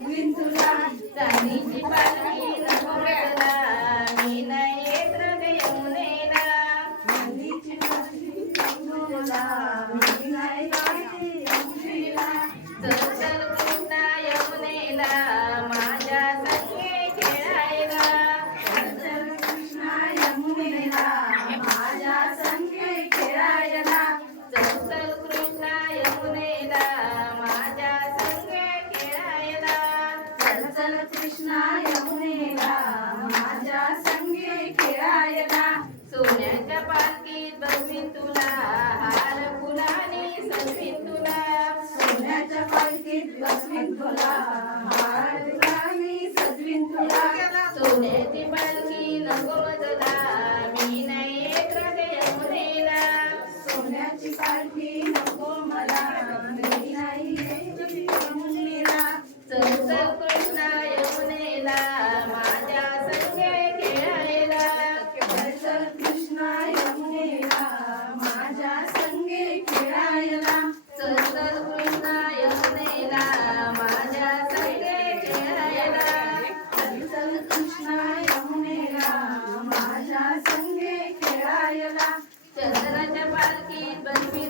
तुला चांदीची पालखी नको मला, मी नाही येत रग यमुनेला. चांदीची पालखी नको मला, मी नाही येत यमुनेला. चल चल कृष्णा यमुनेला, माझ्या संगे खेळायला. चल चल कृष्णा यमुनेला, माझ्या संगे खेळायला. चल चल कृष्णा यमुनेला, माझ्या संगे खेळायला. चल चल कृष्णा यमुनेला, माझ्या संगे खेळायला. सोन्याच्या पालखीत बसवीन तुला, हार फुलाने सजवीन तुला. सोन्याच्या पालखीत बसवीन तुला, हार फुलाने सजवीन तुला. सोन्याची पालखी नको मला, मी नाही येत रग यमुनेला. सोन्याची पालखी नको मला, मी नाही येत यमुनेला. चल चल कृष्णा यमुनेला, माझ्या संगे खेळायला. चल चल कृष्णा यमुनेला, माझ्या संगे खेळायला. चल चल कृष्णा यमुनेला, माझ्या संगे खेळायला. चल चल कृष्णा यमुनेला, माझ्या संगे खेळायला. चंद्राच्या पालखीत बसवी